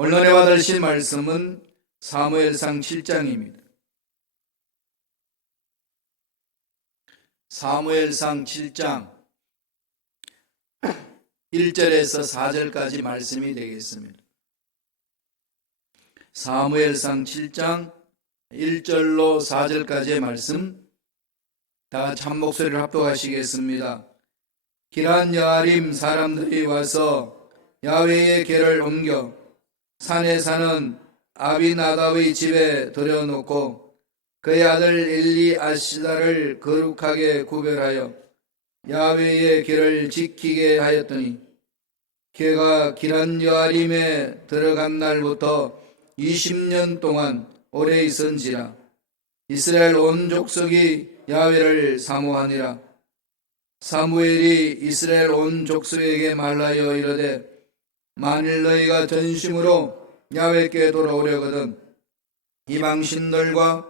오늘 은혜 받으실 말씀은 사무엘상 7장입니다. 사무엘상 7장 1절에서 4절까지 말씀이 되겠습니다. 사무엘상 7장 1절로 4절까지의 말씀, 다 같이 한 목소리를 합독하시겠습니다. 기란 여아림 사람들이 와서 야훼의 궤를 옮겨 산에 사는 아비나답의 집에 들여놓고 그의 아들 엘리아시다를 거룩하게 구별하여 야훼의 궤를 지키게 하였더니 궤가 기란 여아림에 들어간 날부터 20년 동안 오래 있은지라. 이스라엘 온 족속이 야훼를 사모하니라. 사무엘이 이스라엘 온 족속에게 말하여 이르되 만일 너희가 전심으로 야훼께 돌아오려거든 이방 신들과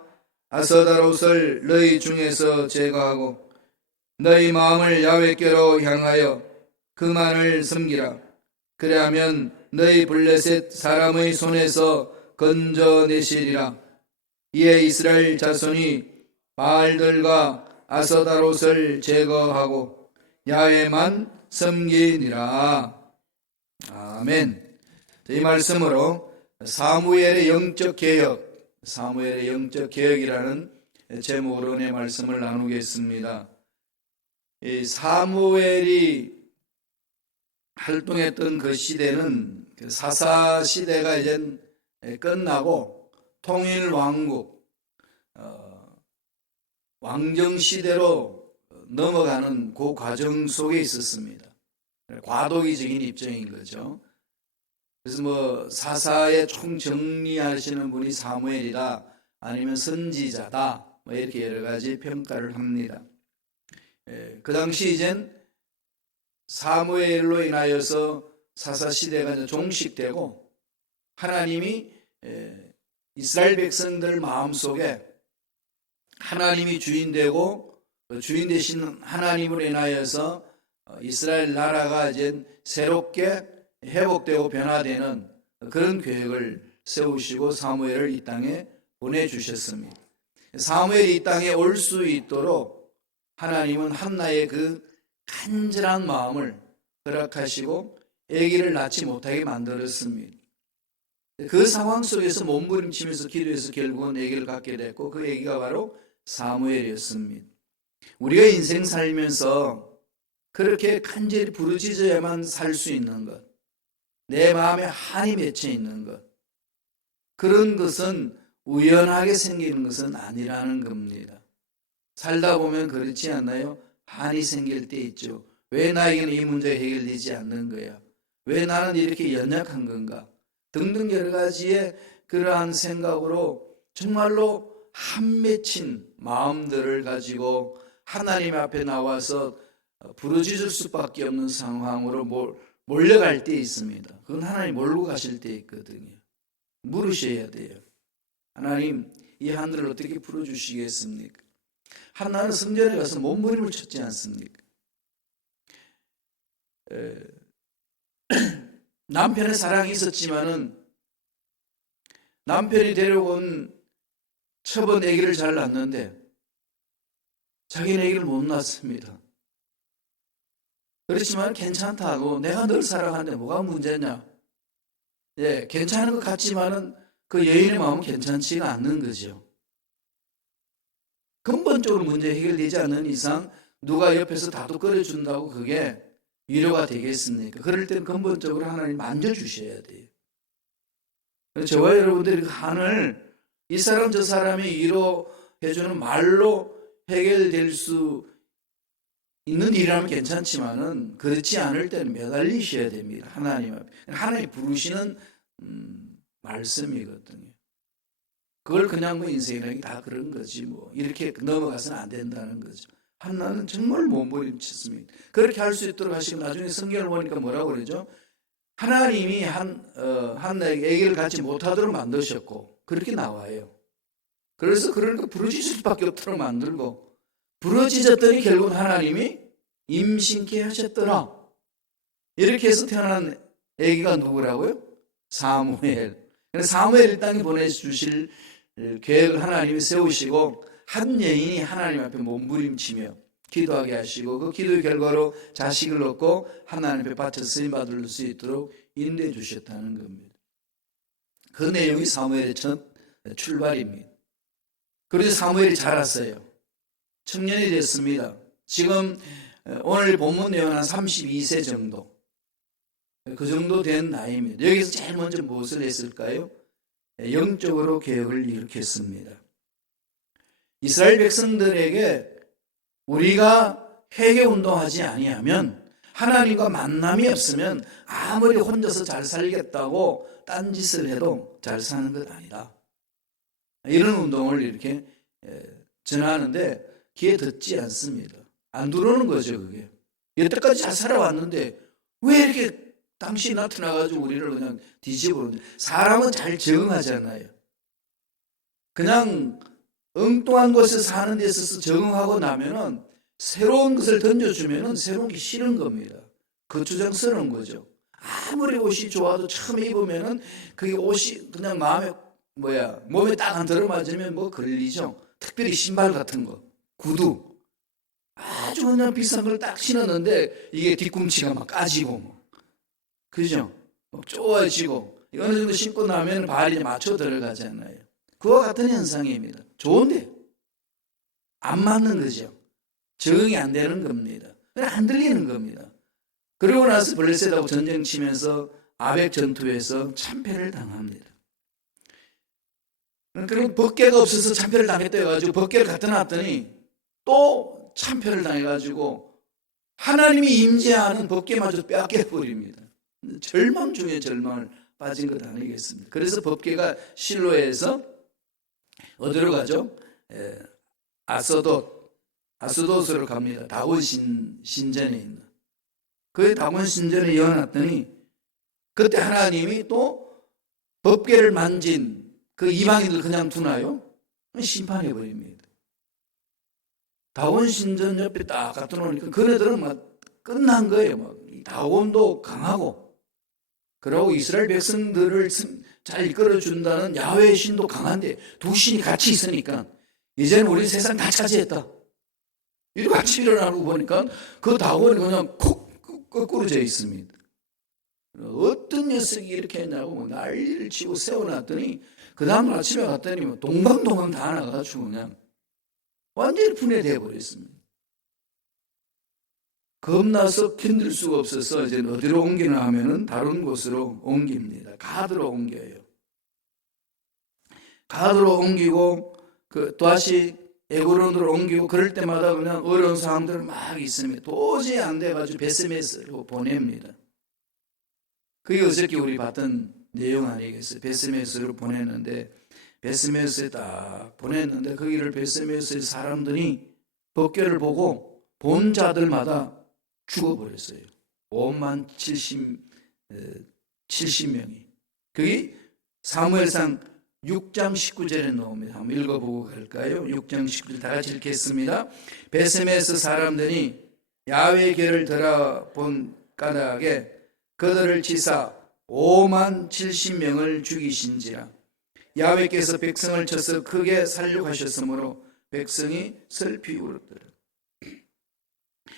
아스타롯을 너희 중에서 제거하고 너희 마음을 야훼께로 향하여 그만을 섬기라. 그래하면 너희 블레셋 사람의 손에서 건져내시리라. 이에 이스라엘 자손이 바알들과 아스타롯을 제거하고 야훼만 섬기니라. 아멘. 이 말씀으로 사무엘의 영적 개혁, 사무엘의 영적 개혁이라는 제목으로 내 말씀을 나누겠습니다. 이 사무엘이 활동했던 그 시대는 사사 시대가 이제 끝나고 통일 왕국, 왕정 시대로 넘어가는 그 과정 속에 있었습니다. 과도기적인 입장인 거죠. 그래서 사사의 총 정리하시는 분이 사무엘이다, 아니면 선지자다, 이렇게 여러 가지 평가를 합니다. 그 당시 이젠 사무엘로 인하여서 사사 시대가 종식되고 하나님이 이스라엘 백성들 마음속에 하나님이 주인되고 주인 되신 하나님으로 인하여서 이스라엘 나라가 이제 새롭게 회복되고 변화되는 그런 계획을 세우시고 사무엘을 이 땅에 보내주셨습니다. 사무엘이 이 땅에 올 수 있도록 하나님은 한나의 그 간절한 마음을 허락하시고 아기를 낳지 못하게 만들었습니다. 그 상황 속에서 몸부림치면서 기도해서 결국은 아기를 갖게 됐고 그 아기가 바로 사무엘이었습니다. 우리가 인생 살면서 그렇게 간절히 부르짖어야만 살 수 있는 것, 내 마음에 한이 맺혀 있는 것, 그런 것은 우연하게 생기는 것은 아니라는 겁니다. 살다 보면 그렇지 않나요? 한이 생길 때 있죠. 왜 나에게는 이 문제가 해결되지 않는 거야? 왜 나는 이렇게 연약한 건가? 등등 여러 가지의 그러한 생각으로 정말로 한 맺힌 마음들을 가지고 하나님 앞에 나와서 부르짖을 수밖에 없는 상황으로 몰려갈 때 있습니다. 그건 하나님 몰고 가실 때 있거든요. 물으셔야 돼요. 하나님, 이 하늘을 어떻게 풀어주시겠습니까? 한나는 성전에 가서 몸부림을 쳤지 않습니까? 남편의 사랑이 있었지만은 남편이 데려온 처번 아기를 잘 낳는데 자기는 아기를 못 낳습니다. 그렇지만 괜찮다고, 내가 널 사랑하는데 뭐가 문제냐? 괜찮은 것 같지만은 그 여인의 마음은 괜찮지가 않는 거죠. 근본적으로 문제 해결되지 않는 이상 누가 옆에서 다독거려준다고 그게 위로가 되겠습니까? 그럴 때는 근본적으로 하나님 만져주셔야 돼요. 저와 여러분들이 그 한을 이 사람 저 사람이 위로해주는 말로 해결될 수 있는 일이라면 괜찮지만은 그렇지 않을 때는 매달리셔야 됩니다. 하나님 앞에. 하나님 부르시는 말씀이거든요. 그걸 그냥 인생이라는 게 다 그런 거지 이렇게 넘어가서는 안 된다는 거죠. 한나는 정말 몸부림쳤습니다. 그렇게 할 수 있도록 하시고 나중에 성경을 보니까 뭐라고 그러죠? 하나님이 한나에게 아기를 갖지 못하도록 만드셨고 그렇게 나와요. 그래서 그러니까 부르짖을 수밖에 없도록 만들고 부르짖었더니 결국 하나님이 임신케 하셨더라. 이렇게 해서 태어난 아기가 누구라고요? 사무엘. 사무엘 이 땅에 보내주실 계획을 하나님이 세우시고 한 여인이 하나님 앞에 몸부림치며 기도하게 하시고 그 기도의 결과로 자식을 얻고 하나님 앞에 바쳐 쓰임받을 수 있도록 인도해 주셨다는 겁니다. 그 내용이 사무엘의 첫 출발입니다. 그래서 사무엘이 자랐어요. 청년이 됐습니다. 지금 오늘 본문 내용 한 32세 정도, 그 정도 된 나이입니다. 여기서 제일 먼저 무엇을 했을까요? 영적으로 개혁을 일으켰습니다. 이스라엘 백성들에게 우리가 회개운동하지 아니하면, 하나님과 만남이 없으면 아무리 혼자서 잘 살겠다고 딴짓을 해도 잘 사는 것 아니다. 이런 운동을 이렇게 전하는데 귀에 듣지 않습니다. 안 들어오는 거죠, 그게. 여태까지 잘 살아왔는데 왜 이렇게 당신이 나타나가지고 우리를 그냥 뒤집어놓는지. 사람은 잘 적응하잖아요. 그냥 엉뚱한 곳에 사는 데 있어서 적응하고 나면은 새로운 것을 던져주면은 새로운 게 싫은 겁니다. 거추장스러운 거죠. 아무리 옷이 좋아도 처음 입으면은 그게 옷이 그냥 몸에 딱 안 들어맞으면 뭐 걸리죠. 특별히 신발 같은 거, 구두. 아주 그냥 비싼 걸 딱 신었는데 이게 뒤꿈치가 막 까지고, 그죠? 쪼아지고, 어느 정도 신고 나면 발이 맞춰 들어가잖아요. 그와 같은 현상입니다. 좋은데 안 맞는 거죠. 적응이 안 되는 겁니다. 안 들리는 겁니다. 그러고 나서 블레셋하고 전쟁 치면서 아벡 전투에서 참패를 당합니다. 그리고 법궤가 없어서 참패를 당했다 해가지고 법궤를 갖다 놨더니 또 참패를 당해가지고 하나님이 임재하는 법궤마저 빼앗겨버립니다. 절망 중에 절망을 빠진 것 아니겠습니까? 그래서 법궤가 실로에서 어디로 가죠? 아스돗으로 갑니다. 다곤 신전에 있는. 그 다곤 신전에 이어놨더니 그때 하나님이 또 법궤를 만진 그 이방인들 그냥 두나요? 심판해 버립니다. 다곤 신전 옆에 딱 갖다 놓으니까 그네들은 막 끝난 거예요. 막 다곤도 강하고, 그리고 이스라엘 백성들을 잘 이끌어준다는 야훼의 신도 강한데 두 신이 같이 있으니까 이제는 우리 세상 다 차지했다. 이렇게 같이 일어나고 보니까 그 다곤이 그냥 콕 거꾸로져 있습니다. 어떤 녀석이 이렇게 했냐고 난리를 치고 세워놨더니 그 다음 아침에 갔더니 동방동방 다 나가가지고 그냥 완전히 분해되어 버렸습니다. 겁나서 견딜 수가 없어서 이제 어디로 옮기나 하면은 다른 곳으로 옮깁니다. 가드로 옮겨요. 가드로 옮기고 다시 에그론으로 옮기고, 그럴 때마다 그냥 어려운 상황들 막 있습니다. 도저히 안 돼가지고 베스메스로 보냅니다. 그게 어저께 우리 봤던 내용 아니겠어요? 베스메스로 보냈는데, 베스메스에 딱 보냈는데 거기를 베스메스의 사람들이 법궤를 보고 본 자들마다 죽어버렸어요. 5만 70명이. 그게 사무엘상 6장 19절에 나옵니다. 한번 읽어보고 갈까요? 6장 19절 다 같이 읽겠습니다. 베스메스 사람들이 야훼의 궤를 들어본 까닭에 그들을 치사 5만 70명을 죽이신지라. 야훼께서 백성을 쳐서 크게 살육하셨으므로 백성이 슬피 울었더라.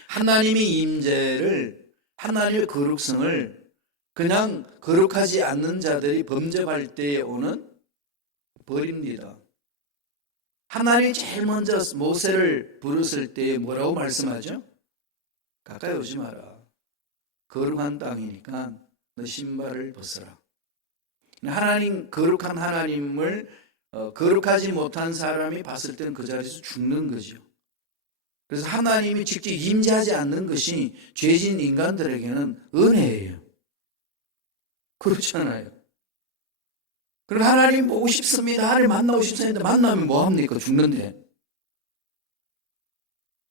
하나님의 임재를, 하나님의 거룩성을 그냥 거룩하지 않는 자들이 범죄할 때에 오는 벌입니다. 하나님이 제일 먼저 모세를 부르실 때 뭐라고 말씀하죠? 가까이 오지 마라. 거룩한 땅이니까 너 신발을 벗어라. 하나님, 거룩한 하나님을 거룩하지 못한 사람이 봤을 때는 그 자리에서 죽는 거죠. 그래서 하나님이 직접 임재하지 않는 것이 죄진 인간들에게는 은혜예요. 그렇잖아요. 그럼 하나님 보고 싶습니다. 하나님 만나고 싶습니다. 만나면 뭐합니까? 죽는데.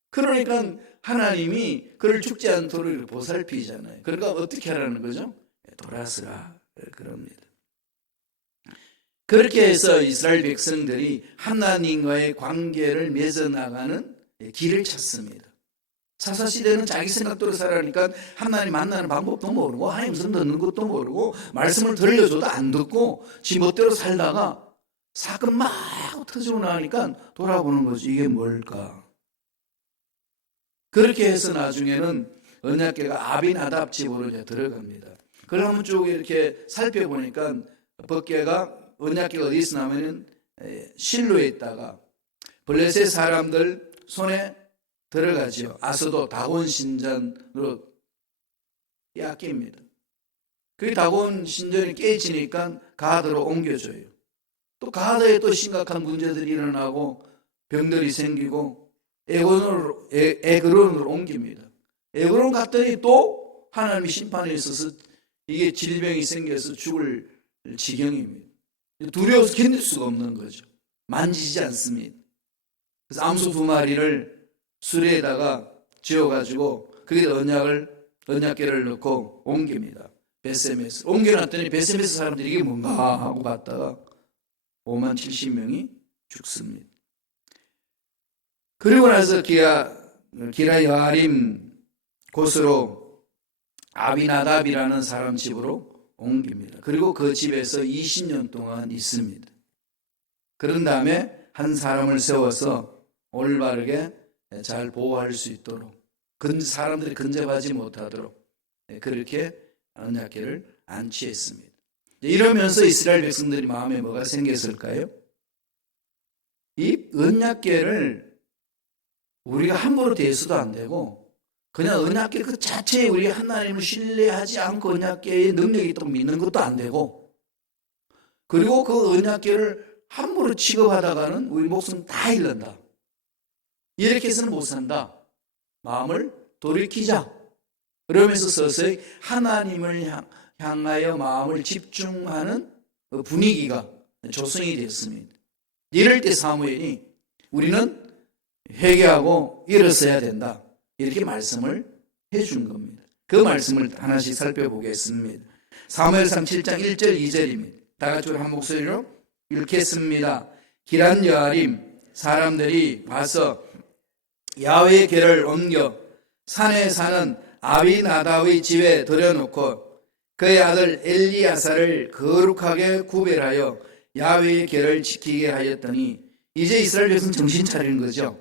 그러니까 하나님이 그를 죽지 않도록 보살피잖아요. 그러니까 어떻게 하라는 거죠? 돌아서라. 그럽니다. 그렇게 해서 이스라엘 백성들이 하나님과의 관계를 맺어나가는 길을 찾습니다. 사사시대는 자기 생각대로 살아가니까 하나님 만나는 방법도 모르고 하나님 성 듣는 것도 모르고 말씀을 들려줘도 안 듣고 지 멋대로 살다가 사건 막 터지고 나니까 돌아보는 거지. 이게 뭘까? 그렇게 해서 나중에는 언약궤가 아비나답 집으로 이제 들어갑니다. 그걸 한번 쭉 이렇게 살펴보니까 법궤가 언약궤가 어디 있으냐면은 실로에 있다가 블레셋 사람들 손에 들어가지요. 아스도 다곤 신전으로 뺏깁니다. 그 다곤 신전이 깨지니까 가드로 옮겨줘요. 또 가드에 또 심각한 문제들이 일어나고 병들이 생기고 에그론으로 옮깁니다. 에그론 갔더니 또 하나님의 심판이 있어서 이게 질병이 생겨서 죽을 지경입니다. 두려워서 견딜 수가 없는 거죠. 만지지 않습니다. 그래서 암소 2마리를 수레에다가 지어가지고 거기에 언약궤를 넣고 옮깁니다. 베세메스 옮겨놨더니 베세메스 사람들이 이게 뭔가 하고 봤다가 5만 70명이 죽습니다. 그리고 나서 기라야림 곳으로 아비나답이라는 사람 집으로 옮깁니다. 그리고 그 집에서 20년 동안 있습니다. 그런 다음에 한 사람을 세워서 올바르게 잘 보호할 수 있도록 사람들이 근접하지 못하도록 그렇게 언약궤를 안치했습니다. 이러면서 이스라엘 백성들이 마음에 뭐가 생겼을까요? 이 언약궤를 우리가 함부로 대해서도 안 되고 그냥 언약궤 그 자체에 우리 하나님을 신뢰하지 않고 언약궤의 능력이 있다고 믿는 것도 안 되고 그리고 그 언약궤를 함부로 취급하다가는 우리 목숨 다 잃는다. 이렇게 해서는 못 산다. 마음을 돌이키자. 그러면서 서서히 하나님을 향하여 마음을 집중하는 분위기가 조성이 됐습니다. 이럴 때 사무엘이 우리는 회개하고 일어서야 된다. 이렇게 말씀을 해준 겁니다. 그 말씀을 하나씩 살펴보겠습니다. 사무엘상 7장 1절 2절입니다. 다 같이 한 목소리로 읽겠습니다. 기란 여아림 사람들이 와서 야훼의 궤를 옮겨 산에 사는 아비나답의 집에 들여놓고 그의 아들 엘리야사를 거룩하게 구별하여 야훼의 궤를 지키게 하였더니 이제 이스라엘 백성 정신 차리는 거죠.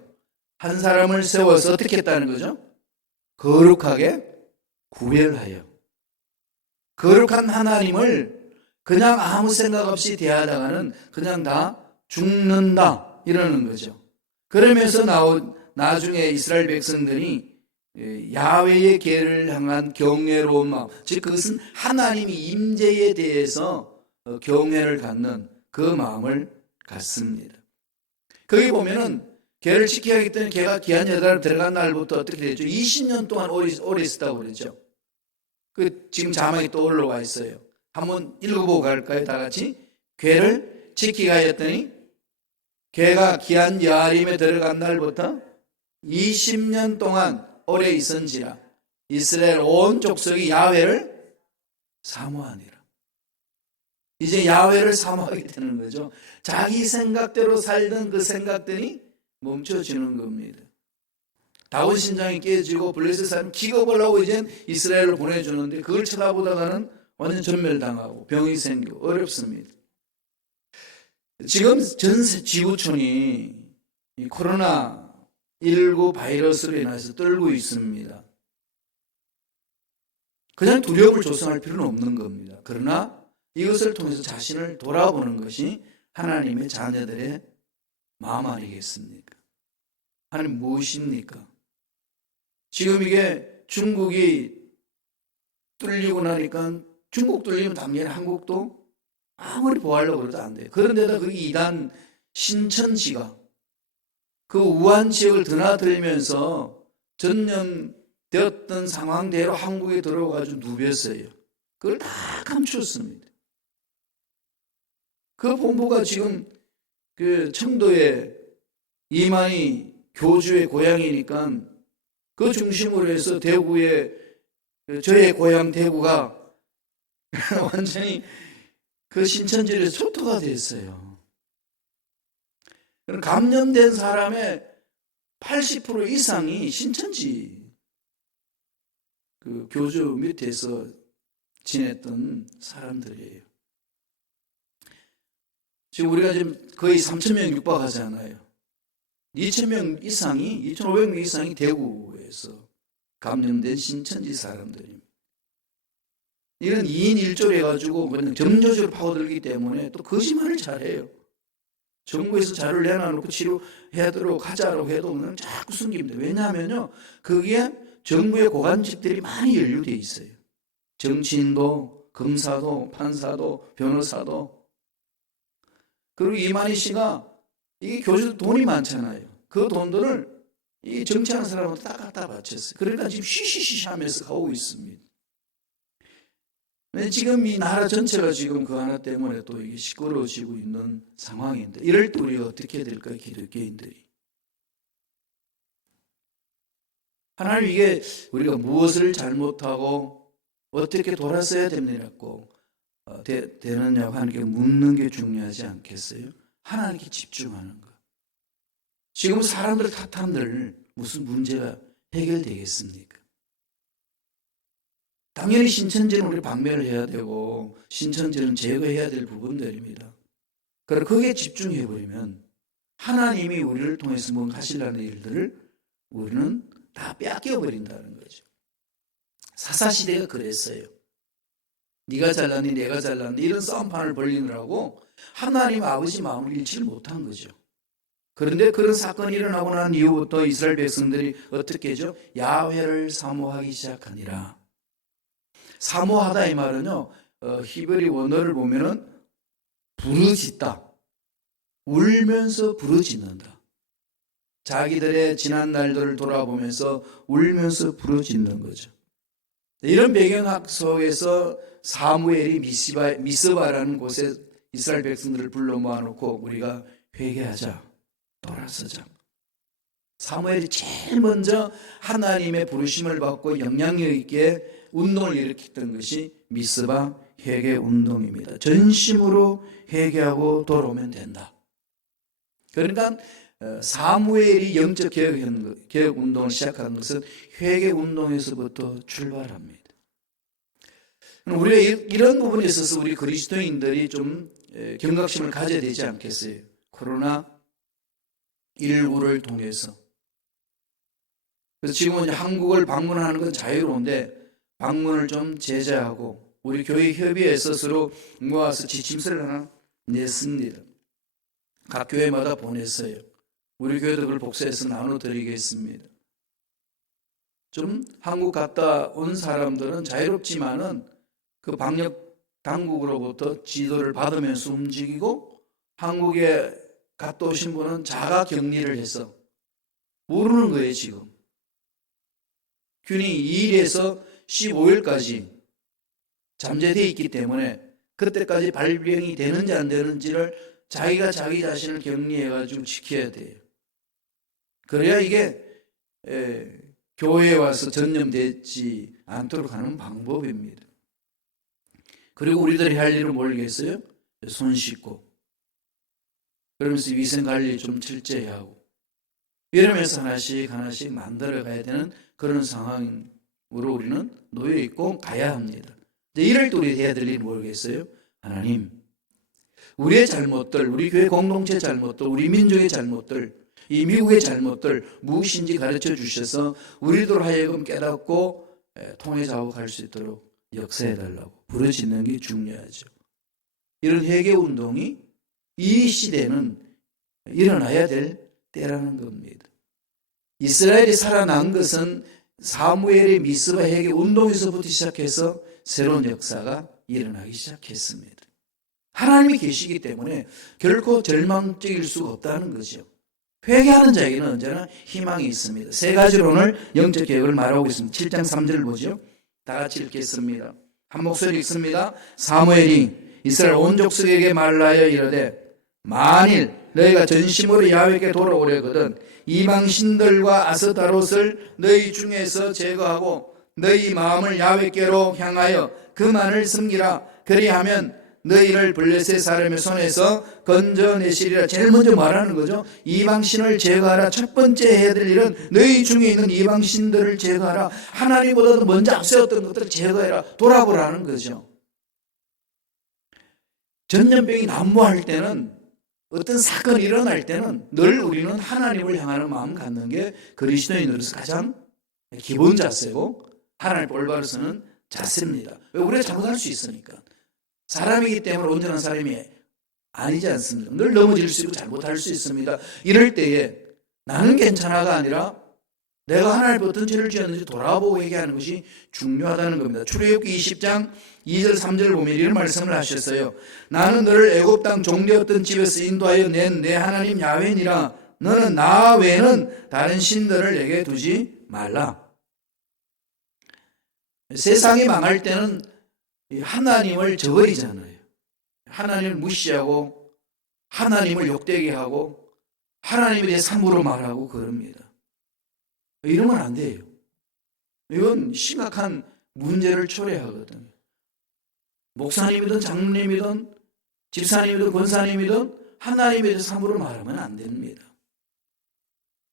한 사람을 세워서 어떻게 했다는 거죠? 거룩하게 구별하여. 거룩한 하나님을 그냥 아무 생각 없이 대하다가는 그냥 다 죽는다 이러는 거죠. 그러면서 나중에 이스라엘 백성들이 야훼의 궤를 향한 경외로운 마음, 즉 그것은 하나님의 임재에 대해서 경외를 갖는 그 마음을 갖습니다. 거기 보면은 궤를 지켜야 하기 때문에 궤가 귀한 여자를 들어간 날부터 어떻게 되죠? 20년 동안 오래 있었다고 그러죠. 지금 자막이 또 올라와 있어요. 한번 읽어보고 갈까요? 다 같이. 궤를 지키게 하였더니 궤가 귀한 여아림에 들어간 날부터 20년 동안 오래 있은지라 이스라엘 온 족속이 야훼를 사모하니라. 이제 야훼를 사모하게 되는 거죠. 자기 생각대로 살던 그 생각들이 멈춰지는 겁니다. 다윗 신장이 깨지고 블레셋 사람 기겁을 하고 이제 이스라엘을 보내주는데 그걸 쳐다보다가는 완전 전멸당하고 병이 생기고 어렵습니다. 지금 전 지구촌이 이 코로나19 바이러스로 인해서 떨고 있습니다. 그냥 두려움을 조성할 필요는 없는 겁니다. 그러나 이것을 통해서 자신을 돌아보는 것이 하나님의 자녀들의 마음 아니겠습니까? 하나님 무엇입니까? 지금 이게 중국이 뚫리고 나니까 중국 뚫리면 당연히 한국도 아무리 보호하려고 해도 안 돼요. 그런데다 그 이단 신천지가 그 우한 지역을 드나들면서 전염되었던 상황대로 한국에 들어와가지고 누볐어요. 그걸 다 감추었습니다. 그 본부가 지금 그 청도에 이만희 교주의 고향이니까 그 중심으로 해서 대구에 저의 고향 대구가 완전히 그 신천지에서 초토가 됐어요. 감염된 사람의 80% 이상이 신천지 그 교주 밑에서 지냈던 사람들이에요. 지금 우리가 지금 거의 3,000명 육박하잖아요. 2,000명 이상이, 2,500명 이상이 대구에서 감염된 신천지 사람들입니다. 이런 2인 1조를 해가지고 그냥 점조적으로 파고들기 때문에 또 거짓말을 잘해요. 정부에서 자료를 내놔놓고 치료하도록 하자라고 해도 그냥 자꾸 숨깁니다. 왜냐하면요, 거기에 정부의 고관직들이 많이 연루되어 있어요. 정치인도, 검사도, 판사도, 변호사도. 그리고 이만희 씨가 이게 교수들 돈이 많잖아요. 그 돈들을 이 정치하는 사람한테 딱 갖다 바쳤어요. 그러니까 지금 쉬쉬쉬 하면서 가고 있습니다. 지금 이 나라 전체가 지금 그 하나 때문에 또 이게 시끄러워지고 있는 상황인데, 이럴 때 우리가 어떻게 해야 될까요? 기독교인들이. 하나님, 이게 우리가 무엇을 잘못하고 어떻게 돌아서야 되느냐고 되느냐고 하는 게 묻는 게 중요하지 않겠어요? 하나님께 집중하는 것. 지금 사람들 탓한들 무슨 문제가 해결되겠습니까? 당연히 신천지는 우리 박멸을 해야 되고 신천지는 제거해야 될 부분들입니다. 그러나 거기에 집중해버리면 하나님이 우리를 통해서 뭔가 하시려는 일들을 우리는 다 뺏겨버린다는 거죠. 사사시대가 그랬어요. 네가 잘났니 내가 잘났니 이런 싸움판을 벌리느라고 하나님 아버지 마음을 잃지 못한 거죠. 그런데 그런 사건이 일어나고 난 이후부터 이스라엘 백성들이 어떻게 하죠? 야훼를 사모하기 시작하니라. 사모하다 이 말은요, 히브리 원어를 보면은 부르짖다, 울면서 부르짖는다. 자기들의 지난 날들을 돌아보면서 울면서 부르짖는 거죠. 이런 배경학 속에서 사무엘이 미스바라는 곳에 이스라엘 백성들을 불러 모아놓고 우리가 회개하자, 돌아서자. 사무엘이 제일 먼저 하나님의 부르심을 받고 영향력 있게 운동을 일으켰던 것이 미스바 회개 운동입니다. 전심으로 회개하고 돌아오면 된다. 그러니까 사무엘이 영적 개혁 운동을 시작한 것은 회개 운동에서부터 출발합니다. 우리가 이런 부분에 있어서 우리 그리스도인들이 좀 경각심을 가져야 되지 않겠어요? 코로나19를 통해서. 그래서 지금은 한국을 방문하는 건 자유로운데 방문을 좀 제재하고 우리 교회 협의회 스스로 모아서 지침서를 하나 냈습니다. 각 교회마다 보냈어요. 우리 교회도 그걸 복사해서 나눠드리겠습니다. 좀 한국 갔다 온 사람들은 자유롭지만은 그 방역 당국으로부터 지도를 받으면서 움직이고, 한국에 갔다 오신 분은 자가 격리를 해서 모르는 거예요. 지금 균이 2일에서 15일까지 잠재되어 있기 때문에 그때까지 발병이 되는지 안 되는지를 자기가 자기 자신을 격리해가지고 지켜야 돼요. 그래야 이게 교회에 와서 전염되지 않도록 하는 방법입니다. 그리고 우리들이 할 일은 모르겠어요? 손 씻고 그러면서 위생관리 좀 철저히 하고 이러면서 하나씩 하나씩 만들어 가야 되는 그런 상황으로 우리는 놓여 있고 가야 합니다. 이럴 때 우리 해야 될 일이 모르겠어요? 하나님, 우리의 잘못들, 우리 교회 공동체 잘못들, 우리 민족의 잘못들, 이 미국의 잘못들 무엇인지 가르쳐 주셔서 우리들 하여금 깨닫고 통해 자복할 수 있도록 역사해 달라고 부르짖는 게 중요하죠. 이런 회개 운동이 이 시대는 일어나야 될 때라는 겁니다. 이스라엘이 살아난 것은 사무엘의 미스바 회개 운동에서부터 시작해서 새로운 역사가 일어나기 시작했습니다. 하나님이 계시기 때문에 결코 절망적일 수가 없다는 거죠. 회개하는 자에게는 언제나 희망이 있습니다. 세 가지로 오늘 영적 개혁을 말하고 있습니다. 7장 3절을 보죠. 다 같이 읽겠습니다. 한 목소리 읽습니다. 사무엘이 이스라엘 온 족속에게 말하여 이르되 만일 너희가 전심으로 야훼께 돌아오려거든 이방 신들과 아스타롯을 너희 중에서 제거하고 너희 마음을 야훼께로 향하여 그만을 섬기라. 그리하면 너희를 블레셋 사람의 손에서 건져내시리라. 제일 먼저 말하는 거죠. 이방신을 제거하라. 첫 번째 해야 될 일은 너희 중에 있는 이방신들을 제거하라. 하나님보다도 먼저 앞세웠던 것들을 제거해라. 돌아보라는 거죠. 전염병이 난무할 때는, 어떤 사건이 일어날 때는 늘 우리는 하나님을 향하는 마음 갖는 게 그리스도인으로서 가장 기본 자세고 하나님을 올바로 쓰는 자세입니다. 왜? 우리가 잘못할 수 있으니까. 사람이기 때문에 온전한 사람이 아니지 않습니까? 늘 넘어질 수 있고 잘못할 수 있습니다. 이럴 때에 나는 괜찮아가 아니라 내가 하나님께 어떤 죄를 지었는지 돌아보고 회개하는 것이 중요하다는 겁니다. 출애굽기 20장 2절 3절을 보면 이런 말씀을 하셨어요. 나는 너를 애굽 땅 종되었던 집에서 인도하여 낸 내 하나님 야훼니라. 너는 나 외에는 다른 신들을 내게 두지 말라. 세상이 망할 때는 하나님을 저버리잖아요. 하나님을 무시하고 하나님을 욕되게 하고 하나님에 대해 함부로 말하고 그럽니다. 이러면 안 돼요. 이건 심각한 문제를 초래하거든요. 목사님이든 장로님이든 집사님이든 권사님이든 하나님에 대해서 함부로 말하면 안 됩니다.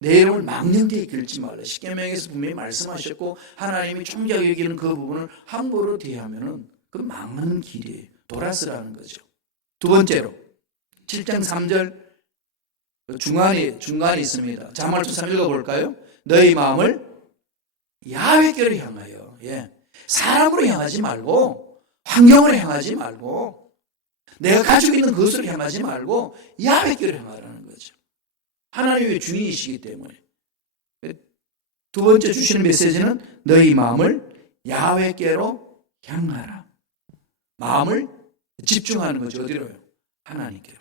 내 이름을 망령되이 길지 말라. 십계명에서 분명히 말씀하셨고 하나님이 총기하게 여기는 그 부분을 함부로 대하면은 그 망하는 길이에요. 돌아서라는 거죠. 두 번째로 7장 3절 중간에 있습니다. 자말투 3 읽어볼까요? 너희 마음을 야훼께로 향하여, 사람으로 향하지 말고 환경으로 향하지 말고 내가 가지고 있는 것으로 향하지 말고 야훼께로 향하라는 거죠. 하나님의 주인이시기 때문에. 두 번째 주시는 메시지는 너희 마음을 야훼께로 향하라. 마음을 집중하는 거죠. 어디로요? 하나님께로.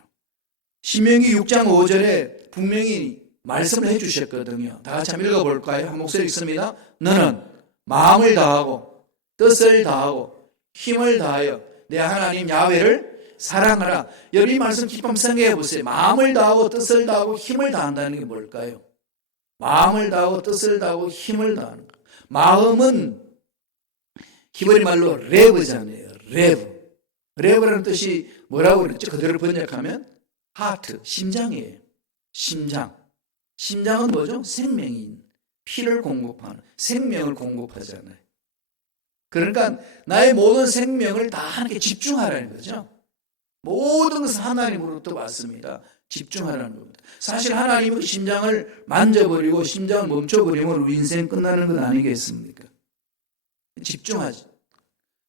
신명기 6장 5절에 분명히 말씀을 해주셨거든요. 다 같이 한번 읽어볼까요? 한 목소리 읽습니다. 너는 마음을 다하고 뜻을 다하고 힘을 다하여 내 하나님 야훼를 사랑하라. 여러분 이 말씀 깊이 생각해 보세요. 마음을 다하고 뜻을 다하고 힘을 다한다는 게 뭘까요? 마음을 다하고 뜻을 다하고 힘을 다하는 거. 마음은 히브리 말로 레브잖아요. 레브라는 뜻이 뭐라고 그랬죠? 그대로 번역하면 하트, 심장이에요. 심장은 뭐죠? 생명인, 피를 공급하는, 생명을 공급하잖아요. 그러니까 나의 모든 생명을 다 하나님께 집중하라는 거죠. 모든 것은 하나님으로부터 왔습니다. 집중하라는 겁니다. 사실 하나님은 심장을 만져버리고 심장을 멈춰버리면 우리 인생 끝나는 건 아니겠습니까? 집중하지.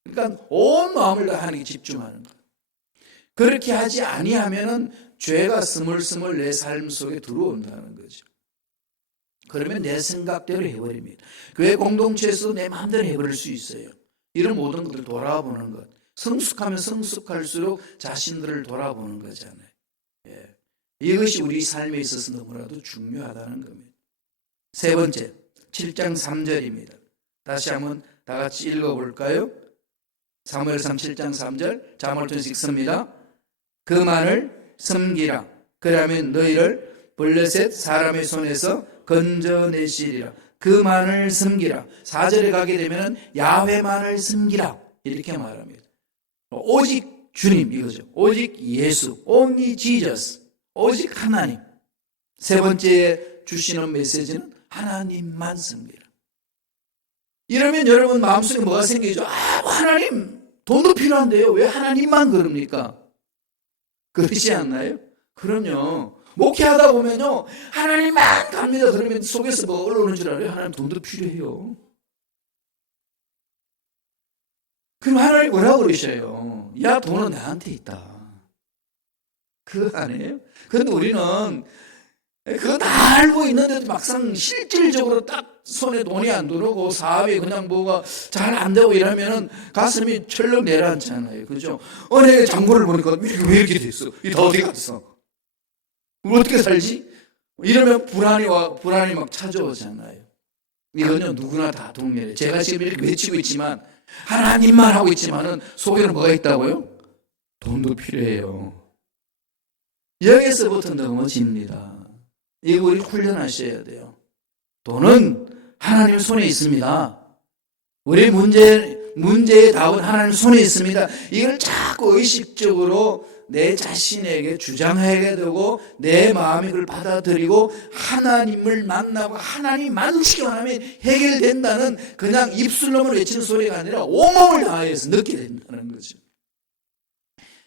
그러니까 온 마음을 다 하나님께 집중하는 거예요. 그렇게 하지 아니하면은 죄가 스물스물 내 삶 속에 들어온다는 거죠. 그러면 내 생각대로 해버립니다. 교회 공동체에서 내 마음대로 해버릴 수 있어요. 이런 모든 것들을 돌아보는 것. 성숙하면 성숙할수록 자신들을 돌아보는 거잖아요. 이것이 우리 삶에 있어서 너무나도 중요하다는 겁니다. 세 번째, 7장 3절입니다. 다시 한번 다 같이 읽어볼까요? 사무엘상 7장 3절 자말투에서 읽습니다. 그만을 섬기라. 그러면 너희를 블레셋 사람의 손에서 건져내시리라. 그만을 섬기라. 4절에 가게 되면 야훼만을 섬기라. 이렇게 말합니다. 오직 주님 이거죠. 오직 예수. Only Jesus. 오직 하나님. 세 번째 주시는 메시지는 하나님만 섬기라. 이러면 여러분 마음속에 뭐가 생기죠? 하나님 돈도 필요한데요. 왜 하나님만 그럽니까? 그렇지 않나요? 그럼요. 목회하다 보면요. 하나님만 갑니다. 그러면 속에서 뭐 올라오는 줄 알아요? 하나님 돈도 필요해요. 그럼 하나님 뭐라고 그러셔요? 야, 돈은 나한테 있다. 그거 아니에요? 그런데 우리는 그거 다 알고 있는데도 막상 실질적으로 딱 손에 돈이 안 들어오고 사업이 그냥 뭐가 잘 안 되고 이러면은 가슴이 철렁 내려앉잖아요. 그죠? 은행에 잔고를 보니까 왜 이렇게 됐어? 이 다 어디 갔어? 어떻게 살지? 이러면 불안이 막 찾아오잖아요. 이거는 누구나 다 동일해요. 제가 지금 이렇게 외치고 있지만 하나님만 하고 있지만은 속에는 뭐가 있다고요? 돈도 필요해요. 여기서부터 넘어집니다. 이거 우리 훈련하셔야 돼요. 돈은 하나님 손에 있습니다. 우리 문제 문제의 답은 하나님 손에 있습니다. 이걸 자꾸 의식적으로 내 자신에게 주장하게 되고 내 마음이 그걸 받아들이고 하나님을 만나고 하나님 만지기만 하면 해결된다는 그냥 입술로만 외치는 소리가 아니라 온몸을 다해서 느끼게 된다는 거죠.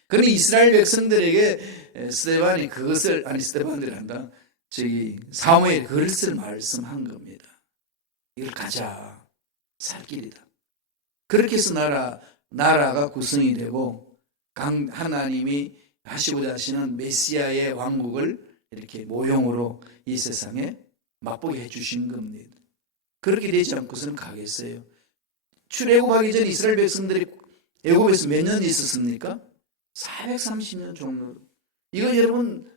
그러니 이스라엘 백성들에게 사무엘이 그것을 말씀한 겁니다. 이걸 가자, 살 길이다. 그렇게 해서 나라가 구성이 되고 하나님이 하시고자 하시는 메시아의 왕국을 이렇게 모형으로 이 세상에 맛보게 해주신 겁니다. 그렇게 되지 않고서는 가겠어요? 출애굽하기 전 이스라엘 백성들이 애굽에서 몇 년 있었습니까? 430년 정도. 이거 여러분,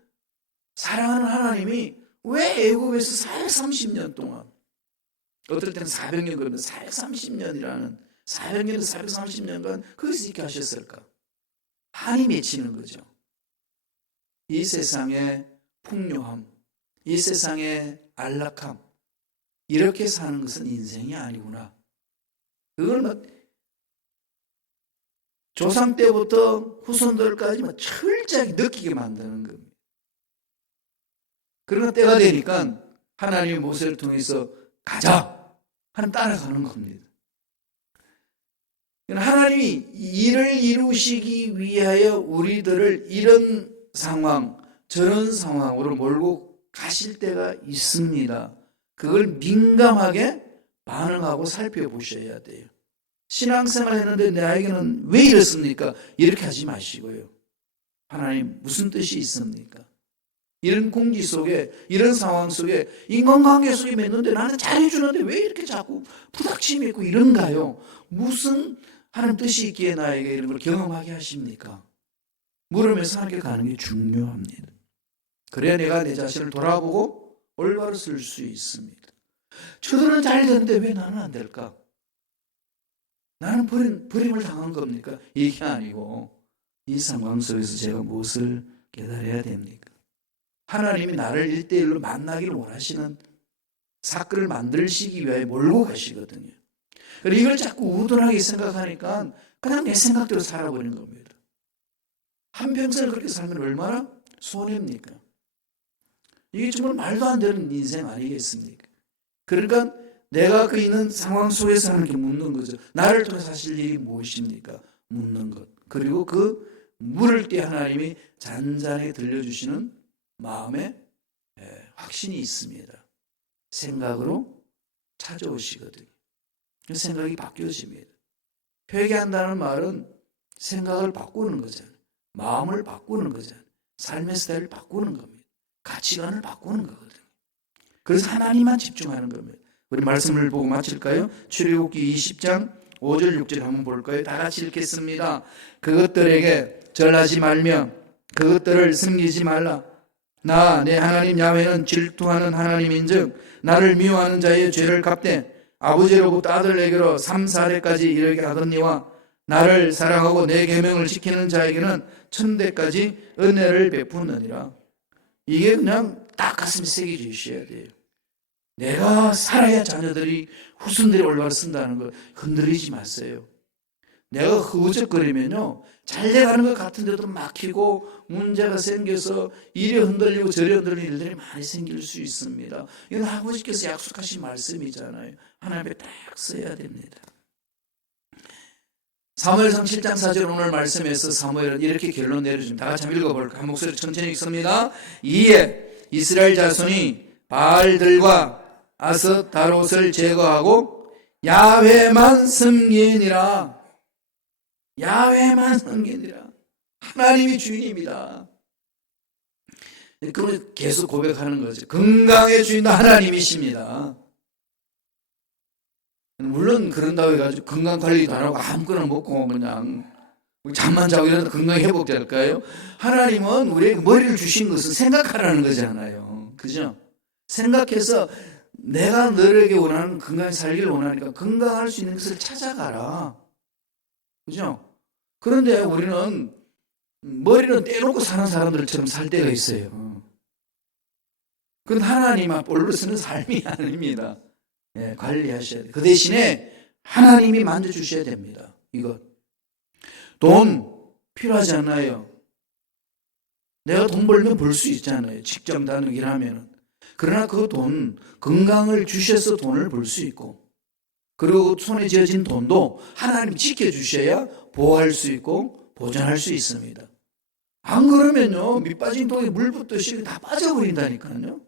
사랑하는 하나님이 왜 애굽에서 430년 동안, 어떨 때는 400년 그러면 430년이라는 400년에서 430년간 거기서 있게 하셨을까? 한이 맺히는 거죠. 이 세상의 풍요함, 이 세상의 안락함, 이렇게 사는 것은 인생이 아니구나. 그걸 조상 때부터 후손들까지 철저하게 느끼게 만드는 겁니다. 그러나 때가 되니까 하나님의 모세를 통해서 가자! 하나님 따라가는 겁니다. 하나님이 일을 이루시기 위하여 우리들을 이런 상황, 저런 상황으로 몰고 가실 때가 있습니다. 그걸 민감하게 반응하고 살펴보셔야 돼요. 신앙생활 했는데 나에게는 왜 이렇습니까? 이렇게 하지 마시고요. 하나님 무슨 뜻이 있습니까? 이런 공기 속에, 이런 상황 속에, 인간관계 속에 맺는데 나는 잘해주는데 왜 이렇게 자꾸 부닥침이 있고 이런가요? 무슨 하나님 뜻이 있기에 나에게 이런 걸 경험하게 하십니까? 물으면서 하나님께 가는 게 중요합니다. 그래야 내가 내 자신을 돌아보고 올바로 쓸 수 있습니다. 저들은 잘 되는데 왜 나는 안 될까? 나는 버림을 당한 겁니까? 이게 아니고 이 상황 속에서 제가 무엇을 깨달아야 됩니까? 하나님이 나를 1대1로 만나기를 원하시는 사건을 만들시기 위해 몰고 가시거든요. 그리고 이걸 자꾸 우둔하게 생각하니까 그냥 내 생각대로 살아버리는 겁니다. 한평생을 그렇게 살면 얼마나 손해입니까? 이게 정말 말도 안 되는 인생 아니겠습니까? 그러니까 내가 그 있는 상황 속에서 하나님께 묻는 거죠. 나를 통해서 하실 일이 무엇입니까? 묻는 것. 그리고 그 물을 때 하나님이 잔잔하게 들려주시는 마음에 확신이 있습니다. 생각으로 찾아오시거든요. 생각이 바뀌어집니다. 회개한다는 말은 생각을 바꾸는 거잖아요. 마음을 바꾸는 거잖아요. 삶의 스타일을 바꾸는 겁니다. 가치관을 바꾸는 거거든요. 그래서 하나님만 집중하는 겁니다. 우리 말씀을 보고 마칠까요? 출애굽기 20장 5절 6절 한번 볼까요? 다 같이 읽겠습니다. 그것들에게 절하지 말며 그것들을 섬기지 말라. 나 내 하나님 야훼는 질투하는 하나님인즉 나를 미워하는 자의 죄를 갚되 아버지로부터 아들에게로 3-4대까지 이르게 하더니와 나를 사랑하고 내 계명을 지키는 자에게는 1000대까지 은혜를 베푸느니라. 이게 그냥 딱 가슴에 새겨주셔야 돼요. 내가 살아야 자녀들이 후손들이 올바로 쓴다는 걸 흔들리지 마세요. 내가 흐우적거리면요 잘 돼가는 것 같은데도 막히고 문제가 생겨서 이리 흔들리고 저리 흔들리는 일들이 많이 생길 수 있습니다. 이건 아버지께서 약속하신 말씀이잖아요. 하나님께 딱 써야 됩니다. 사무엘상 7장 4절 오늘 말씀에서 사무엘은 이렇게 결론 내려줍니다. 다 같이 한번 읽어볼까요? 한 목소리 천천히 읽습니다. 이에 이스라엘 자손이 바알들과 아스타롯을 제거하고 야훼만 섬기니라. 야훼만 섬기니라. 하나님이 주인입니다. 그걸 계속 고백하는 거죠. 건강의 주인도 하나님이십니다. 물론 그런다고 해가지고 건강 관리도 안 하고 아무거나 먹고 그냥 잠만 자고 이러다 건강이 회복될까요? 하나님은 우리에게 머리를 주신 것은 생각하라는 거잖아요. 그죠? 생각해서 내가 너에게 원하는 건강히 살기를 원하니까 건강할 수 있는 것을 찾아가라. 그죠? 그런데 우리는 머리는 떼놓고 사는 사람들처럼 살 때가 있어요. 그건 하나님 볼로 쓰는 삶이 아닙니다. 관리하셔야 돼요. 그 대신에 하나님이 만져주셔야 됩니다. 이거 돈 필요하지 않나요? 내가 돈 벌면 벌 수 있잖아요. 직장 다니기를 하면. 그러나 그 돈, 건강을 주셔서 돈을 벌 수 있고, 그리고 손에 쥐어진 돈도 하나님이 지켜주셔야 보호할 수 있고 보존할 수 있습니다. 안 그러면요, 밑 빠진 독에 물 붓듯이 다 빠져버린다니까요.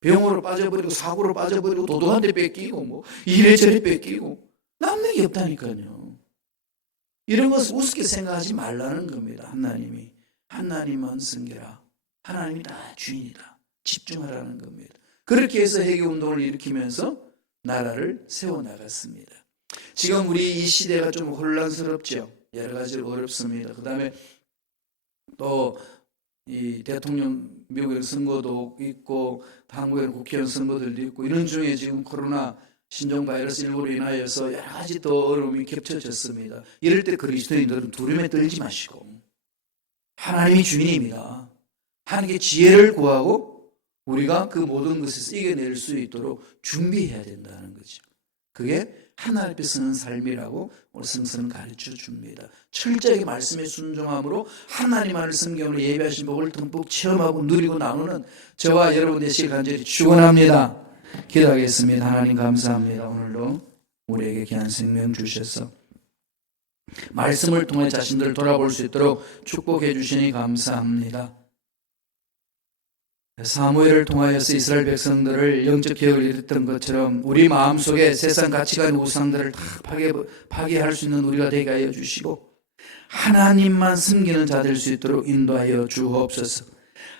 병으로 빠져버리고 사고로 빠져버리고 도둑한테 뺏기고 뭐 이래저래 뺏기고 남는 게 없다니까요. 이런 것을 우습게 생각하지 말라는 겁니다. 하나님은 성결하, 하나님이 다 주인이다, 집중하라는 겁니다. 그렇게 해서 회개운동을 일으키면서 나라를 세워나갔습니다. 지금 우리 이 시대가 좀 혼란스럽죠. 여러 가지로 어렵습니다. 그 다음에 또 이 대통령 미국의 선거도 있고 한국의 국회의원 선거들도 있고, 이런 중에 지금 코로나 신종 바이러스 19로 인하여서 여러 가지 또 어려움이 겹쳐졌습니다. 이럴 때 그리스도인들은 두려움에 떨지 마시고 하나님이 주인입니다. 하나님께 지혜를 구하고 우리가 그 모든 것에서 이겨낼 수 있도록 준비해야 된다는 거죠. 그게 하나님 앞에 서는 삶이라고 오늘 성서는 가르쳐 줍니다. 철저하게 말씀에 순종함으로 하나님만을 섬김으로 예배하신 복을 듬뿍 체험하고 누리고 나누는 저와 여러분 되시길 간절히 축원합니다. 기도하겠습니다. 하나님 감사합니다. 오늘도 우리에게 귀한 생명 주셔서 말씀을 통해 자신들을 돌아볼 수 있도록 축복해 주시니 감사합니다. 사무엘을 통하여서 이스라엘 백성들을 영적 개혁을 이뤘던 것처럼 우리 마음속에 세상 가치관 우상들을 다 파괴할 수 있는 우리가 되게 하여 주시고 하나님만 섬기는 자 될 수 있도록 인도하여 주옵소서.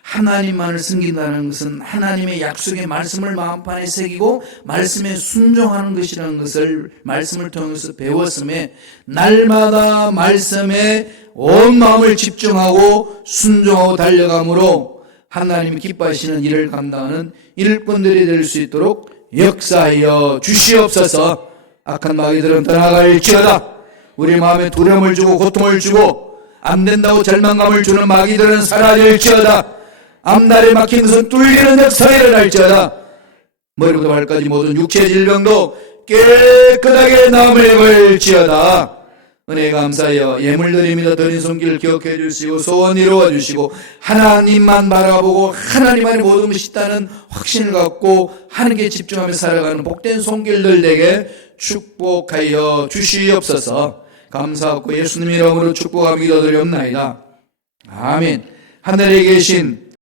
하나님만을 섬긴다는 것은 하나님의 약속의 말씀을 마음판에 새기고 말씀에 순종하는 것이라는 것을 말씀을 통해서 배웠음에 날마다 말씀에 온 마음을 집중하고 순종하고 달려감으로 하나님이 기뻐하시는 일을 감당하는 일꾼들이 될 수 있도록 역사하여 주시옵소서. 악한 마귀들은 떠나갈지어다. 우리 마음에 두려움을 주고 고통을 주고 안 된다고 절망감을 주는 마귀들은 사라질지어다. 앞날에 막힌 것은 뚫리는 역사가 일어날지어다. 머리부터 발까지 모든 육체 질병도 깨끗하게 나음을 걸지어다. 은혜 감사하여 예물드림이다 드린 손길을 기억해 주시고 소원 이루어 주시고 하나님만 바라보고 하나님 안에 모든 것이 있다는 확신을 갖고 하나님께 집중하며 살아가는 복된 손길들 되게 축복하여 주시옵소서. 감사하고 예수님 이름으로 축복하며 기도드리옵나이다. 아멘. 하늘에 계신